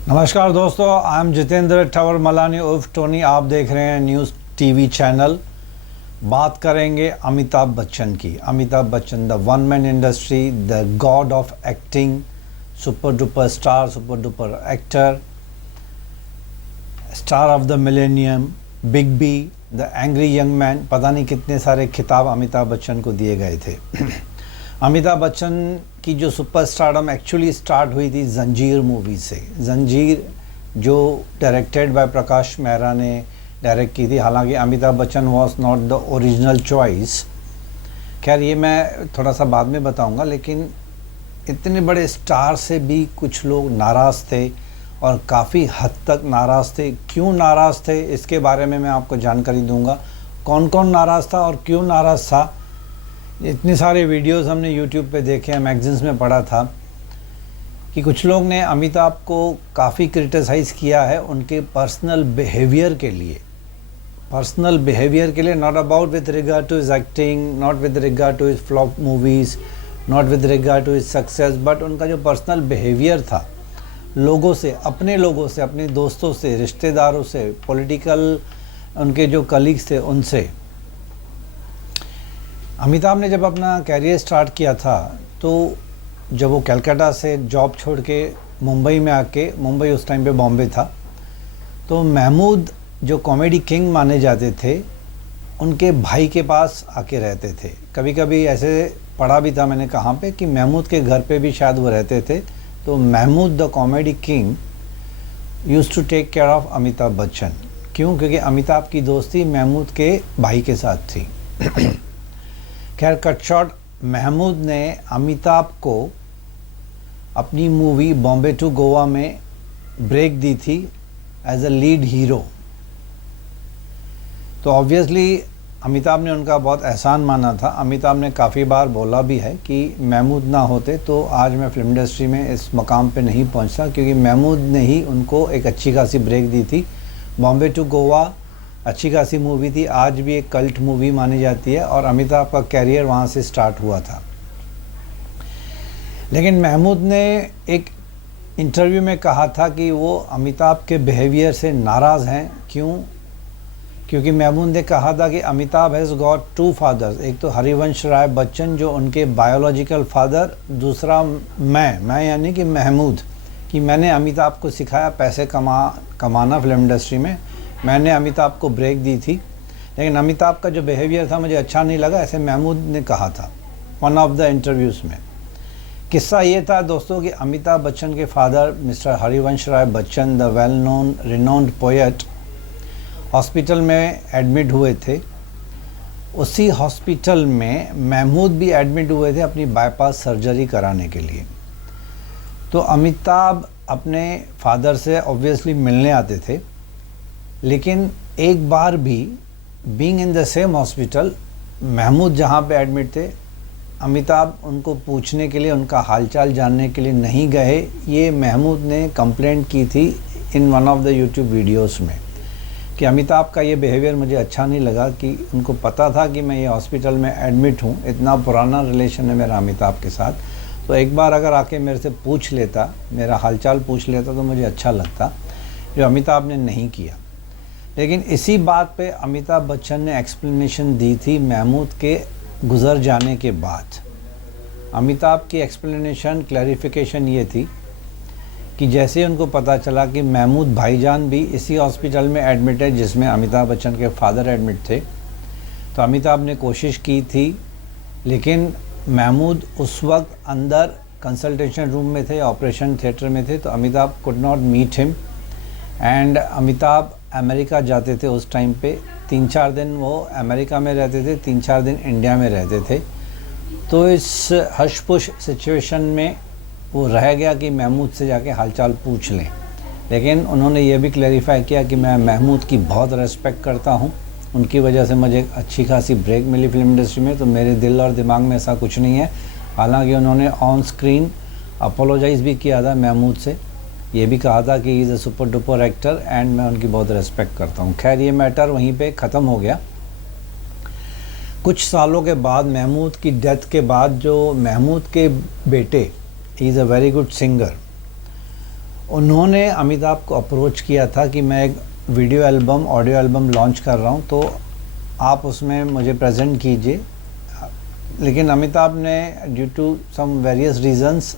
नमस्कार दोस्तों, I am Jitendra ठवर Malani उर्फ टोनी। आप देख रहे हैं न्यूज़ टीवी चैनल। बात करेंगे अमिताभ बच्चन की। Amitabh Bachchan the one man industry, the god of acting, super duper star, super duper actor, star of the millennium, big B, the angry young man. पता नहीं कितने सारे खिताब अमिताभ बच्चन को दिए गए थे। अमिताभ बच्चन की जो सुपर स्टारडम एक्चुअली स्टार्ट हुई थी जंजीर मूवी से। जंजीर जो डायरेक्टेड बाय प्रकाश मेहरा ने डायरेक्ट की थी। हालांकि Amitabh Bachchan was not the original choice. खैर ये मैं थोड़ा सा बाद में बताऊंगा, लेकिन इतने बड़े स्टार से भी कुछ लोग नाराज़ थे और काफ़ी हद तक नाराज़ थे। क्यों नाराज़ थे इसके बारे में मैं आपको जानकारी दूंगा। कौन कौन नाराज़ था और क्यों नाराज़ था। इतने सारे वीडियोस हमने यूट्यूब पे देखे हैं, मैगजीन्स में पढ़ा था कि कुछ लोग ने अमिताभ को काफ़ी क्रिटिसाइज़ किया है उनके पर्सनल बिहेवियर के लिए। पर्सनल बिहेवियर के लिए, not about with regard to his acting, not with regard to his flop movies, not with regard to his success, but उनका जो पर्सनल बिहेवियर था लोगों से, अपने लोगों से, अपने दोस्तों से, रिश्तेदारों से, पॉलिटिकल उनके जो कलीग्स थे उनसे। अमिताभ ने जब अपना कैरियर स्टार्ट किया था तो जब वो कलकत्ता से जॉब छोड़ के मुंबई में आके, मुंबई उस टाइम पे बॉम्बे था, तो महमूद जो कॉमेडी किंग माने जाते थे उनके भाई के पास आके रहते थे। कभी कभी ऐसे पढ़ा भी था मैंने कहाँ पे कि महमूद के घर पे भी शायद वो रहते थे। तो Mehmood the comedy king used to take care of Amitabh Bachchan. क्यों? क्योंकि अमिताभ की दोस्ती महमूद के भाई के साथ थी। खैर कट शॉर्ट, महमूद ने अमिताभ को अपनी मूवी बॉम्बे टू गोवा में ब्रेक दी थी एज अ लीड हीरो। तो ऑब्वियसली अमिताभ ने उनका बहुत एहसान माना था। अमिताभ ने काफ़ी बार बोला भी है कि महमूद ना होते तो आज मैं फिल्म इंडस्ट्री में इस मकाम पे नहीं पहुंचता, क्योंकि महमूद ने ही उनको एक अच्छी खासी ब्रेक दी थी। बॉम्बे टू गोवा अच्छी खासी मूवी थी, आज भी एक कल्ट मूवी मानी जाती है और अमिताभ का कैरियर वहाँ से स्टार्ट हुआ था। लेकिन महमूद ने एक इंटरव्यू में कहा था कि वो अमिताभ के बिहेवियर से नाराज़ हैं। क्यों? क्योंकि महमूद ने कहा था कि Amitabh has got two fathers. एक तो हरिवंश राय बच्चन जो उनके बायोलॉजिकल फादर, दूसरा मैं यानी कि महमूद, कि मैंने अमिताभ को सिखाया पैसे कमाना फिल्म इंडस्ट्री में। मैंने अमिताभ को ब्रेक दी थी, लेकिन अमिताभ का जो बिहेवियर था मुझे अच्छा नहीं लगा, ऐसे महमूद ने कहा था वन ऑफ द इंटरव्यूज़ में। किस्सा ये था दोस्तों कि अमिताभ बच्चन के father mister Harivansh Rai Bachchan, the well known renowned poet, hospital में एडमिट हुए थे। उसी हॉस्पिटल में महमूद भी एडमिट हुए थे अपनी बाईपास सर्जरी कराने के लिए। तो अमिताभ अपने फादर से ऑब्वियसली मिलने आते थे, लेकिन एक बार भी being in the same hospital, Mehmood जहाँ पे एडमिट थे, अमिताभ उनको पूछने के लिए, उनका हालचाल जानने के लिए नहीं गए। ये महमूद ने कंप्लेंट की थी in one of the YouTube videos में कि अमिताभ का ये बिहेवियर मुझे अच्छा नहीं लगा, कि उनको पता था कि मैं ये हॉस्पिटल में एडमिट हूँ, इतना पुराना रिलेशन है मेरा अमिताभ के साथ, तो एक बार अगर आके मेरे से पूछ लेता, मेरा हालचाल पूछ लेता तो मुझे अच्छा लगता, जो अमिताभ ने नहीं किया। लेकिन इसी बात पे अमिताभ बच्चन ने एक्सप्लेनेशन दी थी महमूद के गुज़र जाने के बाद। अमिताभ की एक्सप्लेनेशन, क्लैरिफिकेशन ये थी कि जैसे उनको पता चला कि महमूद भाईजान भी इसी हॉस्पिटल में एडमिट है जिसमें अमिताभ बच्चन के फादर एडमिट थे, तो अमिताभ ने कोशिश की थी, लेकिन महमूद उस वक्त अंदर कंसल्टेशन रूम में थे, ऑपरेशन थिएटर में थे, तो Amitabh could not meet him. And Amitabh America जाते थे उस टाइम पे। 3-4 दिन वो अमेरिका में रहते थे, 3-4 दिन इंडिया में रहते थे। तो इस हशपुश सिचुएशन में वो रह गया कि महमूद से जाके हालचाल पूछ लें। लेकिन उन्होंने ये भी क्लैरिफाई किया कि मैं महमूद की बहुत रेस्पेक्ट करता हूँ, उनकी वजह से मुझे एक अच्छी खासी ब्रेक मिली फिल्म इंडस्ट्री में, तो मेरे दिल और दिमाग में ऐसा कुछ नहीं है। हालांकि उन्होंने ऑन स्क्रीन अपोलोजाइज़ भी किया था महमूद से, ये भी कहा था कि is a super duper actor and मैं उनकी बहुत रेस्पेक्ट करता हूँ। खैर ये मैटर वहीं पे ख़त्म हो गया। कुछ सालों के बाद, महमूद की डेथ के बाद, जो महमूद के बेटे, he is a very good singer, उन्होंने अमिताभ को अप्रोच किया था कि मैं एक video album, audio album launch कर रहा हूँ, तो आप उसमें मुझे प्रेजेंट कीजिए। लेकिन अमिताभ ने due to some various reasons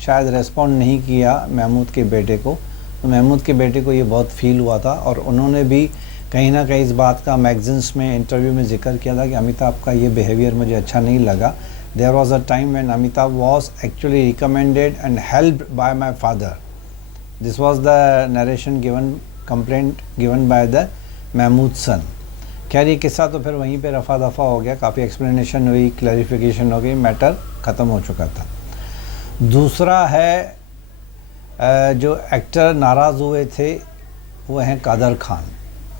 शायद रेस्पॉन्ड नहीं किया महमूद के बेटे को। तो महमूद के बेटे को ये बहुत फील हुआ था और उन्होंने भी कहीं ना कहीं इस बात का मैगजीन्स में, इंटरव्यू में जिक्र किया था कि अमिताभ का ये बिहेवियर मुझे अच्छा नहीं लगा। There was a time when Amitabh was actually recommended and helped by my father. This was the narration given, complaint given by the Mahmood son. खैर ये किस्सा तो फिर वहीं पे रफा दफा हो गया, काफ़ी एक्सप्लेनेशन हुई, क्लैरिफिकेशन हो गई, मैटर ख़त्म हो चुका था। दूसरा है जो एक्टर नाराज़ हुए थे वो हैं कादर खान।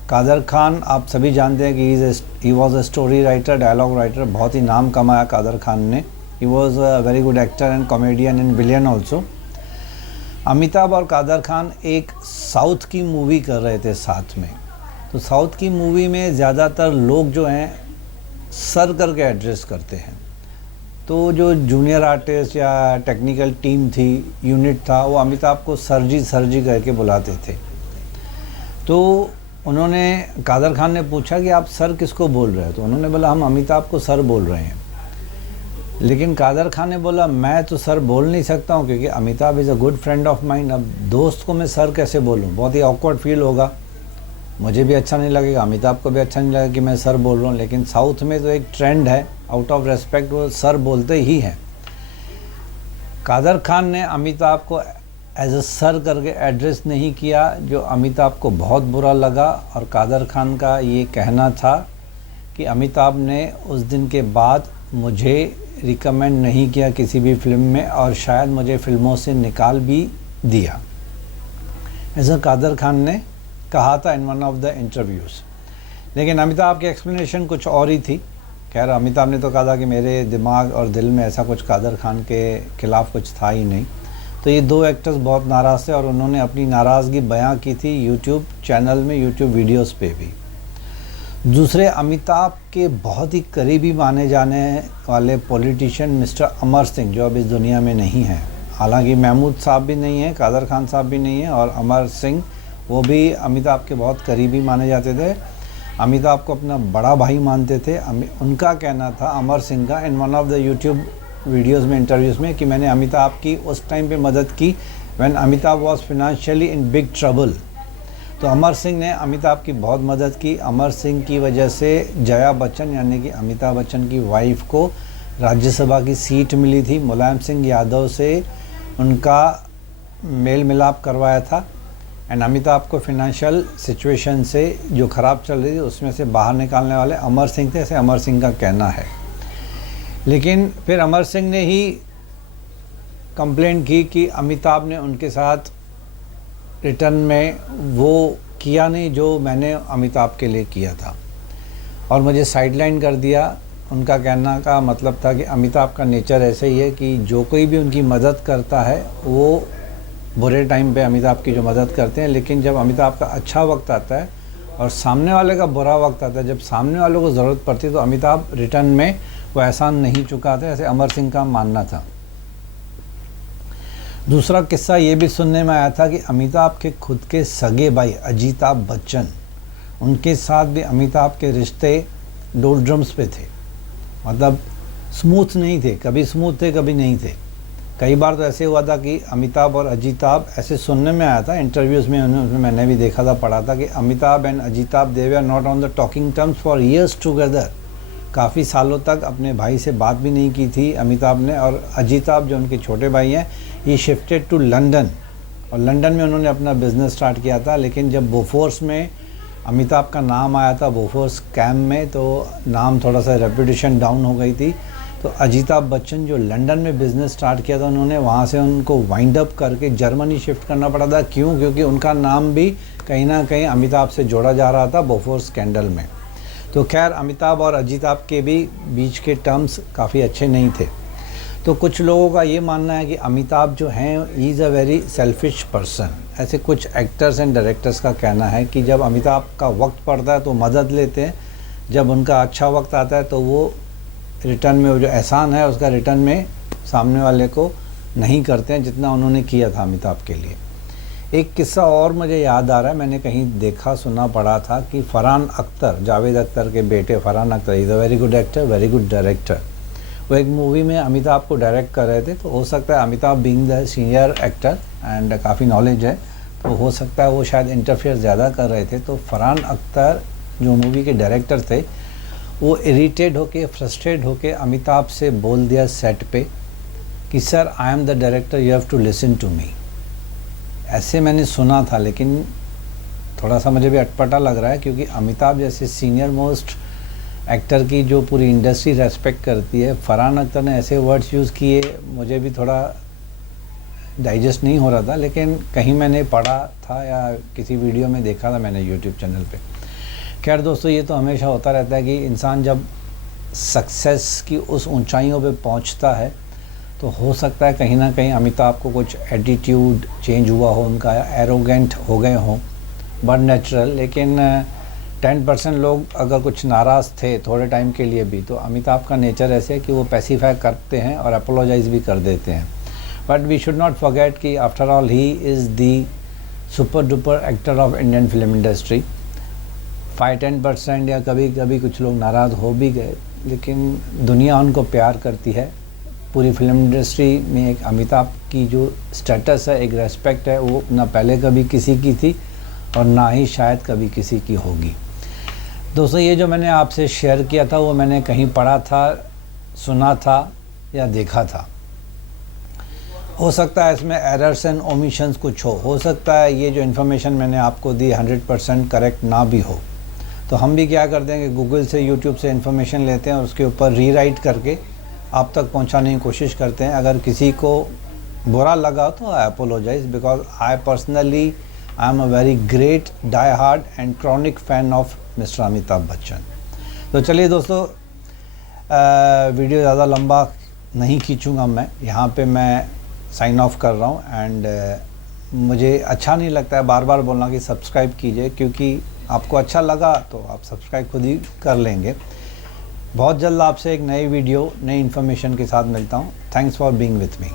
कादर खान आप सभी जानते हैं कि he was a story writer, dialogue writer, बहुत ही नाम कमाया कादर खान ने। He was a very good actor and comedian and villain also. Amitabh और कादर खान एक साउथ की मूवी कर रहे थे साथ में। तो साउथ की मूवी में ज़्यादातर लोग जो हैं सर करके एड्रेस करते हैं। तो जो जूनियर आर्टिस्ट या टेक्निकल टीम थी, यूनिट था, वो अमिताभ को सरजी सरजी करके बुलाते थे। तो उन्होंने, कादर खान ने पूछा कि आप सर किसको बोल रहे हो? तो उन्होंने बोला हम अमिताभ को सर बोल रहे हैं। लेकिन कादर खान ने बोला मैं तो सर बोल नहीं सकता हूँ क्योंकि Amitabh is a good friend of mine. अब दोस्त को मैं सर कैसे बोलूँ? बहुत ही ऑकवर्ड फील होगा, मुझे भी अच्छा नहीं लगेगा, अमिताभ को भी अच्छा नहीं लगेगा कि मैं सर बोल रहा हूँ। लेकिन साउथ में तो एक ट्रेंड है, आउट ऑफ रेस्पेक्ट वो सर बोलते ही हैं। कादर खान ने अमिताभ को एज अ सर करके एड्रेस नहीं किया, जो अमिताभ को बहुत बुरा लगा। और कादर खान का ये कहना था कि अमिताभ ने उस दिन के बाद मुझे रिकमेंड नहीं किया किसी भी फिल्म में और शायद मुझे फिल्मों से निकाल भी दिया, ऐसा कादर खान ने कहा था in one of the interviews. लेकिन अमिताभ की एक्सप्लेनेशन कुछ और ही थी। खैर अमिताभ ने तो कहा था कि मेरे दिमाग और दिल में ऐसा कुछ कादर खान के ख़िलाफ़ कुछ था ही नहीं। तो ये दो एक्टर्स बहुत नाराज़ थे और उन्होंने अपनी नाराज़गी बयां की थी यूट्यूब चैनल में, यूट्यूब वीडियोस पे भी। दूसरे अमिताभ के बहुत ही करीबी माने जाने वाले पॉलिटिशियन मिस्टर अमर सिंह, जो अब इस दुनिया में नहीं हैं। हालांकि महमूद साहब भी नहीं हैं, कादर खान साहब भी नहीं हैं, और अमर सिंह वो भी अमिताभ के बहुत करीबी माने जाते थे, अमिताभ को अपना बड़ा भाई मानते थे। उनका कहना था, अमर सिंह का, in one of the YouTube videos में, इंटरव्यूज़ में, कि मैंने अमिताभ की उस टाइम पे मदद की when Amitabh was financially in big trouble. तो अमर सिंह ने अमिताभ की बहुत मदद की। अमर सिंह की वजह से जया बच्चन यानी कि अमिताभ बच्चन की वाइफ को राज्यसभा की सीट मिली थी। मुलायम सिंह यादव से उनका मेल मिलाप करवाया था एंड अमिताभ को फिनेंशियल सिचुएशन से जो ख़राब चल रही थी उसमें से बाहर निकालने वाले अमर सिंह थे, ऐसे अमर सिंह का कहना है। लेकिन फिर अमर सिंह ने ही कंप्लेंट की कि अमिताभ ने उनके साथ रिटर्न में वो किया नहीं जो मैंने अमिताभ के लिए किया था और मुझे साइडलाइन कर दिया। उनका कहना का मतलब था कि अमिताभ का नेचर ऐसे ही है कि जो कोई भी उनकी मदद करता है वो बुरे टाइम पे अमिताभ की जो मदद करते हैं, लेकिन जब अमिताभ का अच्छा वक्त आता है और सामने वाले का बुरा वक्त आता है, जब सामने वालों को ज़रूरत पड़ती है तो अमिताभ रिटर्न में वो एहसान नहीं चुकाते, ऐसे अमर सिंह का मानना था। दूसरा किस्सा ये भी सुनने में आया था कि अमिताभ के खुद के सगे भाई अजिताभ बच्चन, उनके साथ भी अमिताभ के रिश्ते डोलड्रम्स पे थे, मतलब स्मूथ नहीं थे, कभी स्मूथ थे कभी नहीं थे। कई बार तो ऐसे हुआ था कि अमिताभ और अजिताभ, ऐसे सुनने में आया था इंटरव्यूज़ में, उसमें मैंने भी देखा था, पढ़ा था कि Amitabh and Ajitabh they were not on the talking terms for years together. काफ़ी सालों तक अपने भाई से बात भी नहीं की थी अमिताभ ने। और अजिताभ जो उनके छोटे भाई हैं, ये शिफ्टेड टू लंदन और लंदन में उन्होंने अपना बिज़नेस स्टार्ट किया था। लेकिन जब बोफोर्स में अमिताभ का नाम आया था, बोफोर्स स्कैम में, तो नाम थोड़ा सा रेपुटेशन डाउन हो गई थी। तो अजिताभ बच्चन जो लंदन में बिज़नेस स्टार्ट किया था, उन्होंने वहाँ से उनको वाइंड अप करके जर्मनी शिफ्ट करना पड़ा था। क्यों? क्योंकि उनका नाम भी कहीं ना कहीं अमिताभ से जोड़ा जा रहा था बोफोर्स स्कैंडल में। तो खैर अमिताभ और अजिताभ के भी बीच के टर्म्स काफ़ी अच्छे नहीं थे। तो कुछ लोगों का ये मानना है कि अमिताभ जो हैं, he is a very selfish person. ऐसे कुछ एक्टर्स एंड डायरेक्टर्स का कहना है कि जब अमिताभ का वक्त पड़ता है तो मदद लेते हैं, जब उनका अच्छा वक्त आता है तो वो रिटर्न में, वो जो एहसान है उसका रिटर्न में सामने वाले को नहीं करते हैं जितना उन्होंने किया था अमिताभ के लिए। एक किस्सा और मुझे याद आ रहा है, मैंने कहीं देखा सुना पढ़ा था कि फरहान अख्तर, जावेद अख्तर के बेटे Farhan Akhtar, is a very good actor, very good director. वो एक मूवी में अमिताभ को डायरेक्ट कर रहे थे, तो हो सकता है Amitabh being the senior actor and काफ़ी नॉलेज है, तो हो सकता है वो शायद इंटरफेयर ज़्यादा कर रहे थे। तो फरहान अख्तर जो मूवी के डायरेक्टर थे, वो इरिटेट होके, फ्रस्ट्रेट होके अमिताभ से बोल दिया सेट पे कि sir I am the director, you have to listen to me. ऐसे मैंने सुना था, लेकिन थोड़ा सा मुझे भी अटपटा लग रहा है, क्योंकि अमिताभ जैसे सीनियर मोस्ट एक्टर की जो पूरी इंडस्ट्री रेस्पेक्ट करती है, फरहान अख्तर ने ऐसे वर्ड्स यूज़ किए, मुझे भी थोड़ा डाइजेस्ट नहीं हो रहा था। लेकिन कहीं मैंने पढ़ा था या किसी वीडियो में देखा था मैंने यूट्यूब चैनल पे। खैर दोस्तों, ये तो हमेशा होता रहता है कि इंसान जब सक्सेस की उस ऊंचाइयों पे पहुंचता है, तो हो सकता है कहीं ना कहीं अमिताभ को कुछ एटीट्यूड चेंज हुआ हो, उनका एरोगेंट हो गए हों, बट नेचुरल। लेकिन 10% लोग अगर कुछ नाराज़ थे थोड़े टाइम के लिए भी, तो अमिताभ का नेचर ऐसे है कि वो पैसिफाई करते हैं और अपोलोजाइज भी कर देते हैं। But we should not forget कि after all he is the super duper actor of Indian film industry. 5-10% या कभी कभी कुछ लोग नाराज़ हो भी गए, लेकिन दुनिया उनको प्यार करती है। पूरी फिल्म इंडस्ट्री में एक अमिताभ की जो स्टेटस है, एक रेस्पेक्ट है, वो ना पहले कभी किसी की थी और ना ही शायद कभी किसी की होगी। दोस्तों, ये जो मैंने आपसे शेयर किया था वो मैंने कहीं पढ़ा था, सुना था या देखा था। हो सकता है इसमें एरर्स एंड ओमिशंस कुछ हो सकता है ये जो इन्फॉर्मेशन मैंने आपको दी 100% करेक्ट ना भी हो। तो हम भी क्या करते हैं कि गूगल से, यूट्यूब से इन्फॉर्मेशन लेते हैं और उसके ऊपर रीराइट करके आप तक पहुंचाने की कोशिश करते हैं। अगर किसी को बुरा लगा तो I apologise, because I personally I am a very great die hard and chronic fan of mister Amitabh Bachchan. तो चलिए दोस्तों, वीडियो ज़्यादा लंबा नहीं खींचूंगा मैं, यहाँ पे मैं साइन ऑफ कर रहा हूँ। एंड मुझे अच्छा नहीं लगता है बार बार बोलना कि सब्सक्राइब कीजिए, क्योंकि आपको अच्छा लगा तो आप सब्सक्राइब खुद ही कर लेंगे। बहुत जल्द आपसे एक नई वीडियो, नई इन्फॉर्मेशन के साथ मिलता हूँ। Thanks for being with me.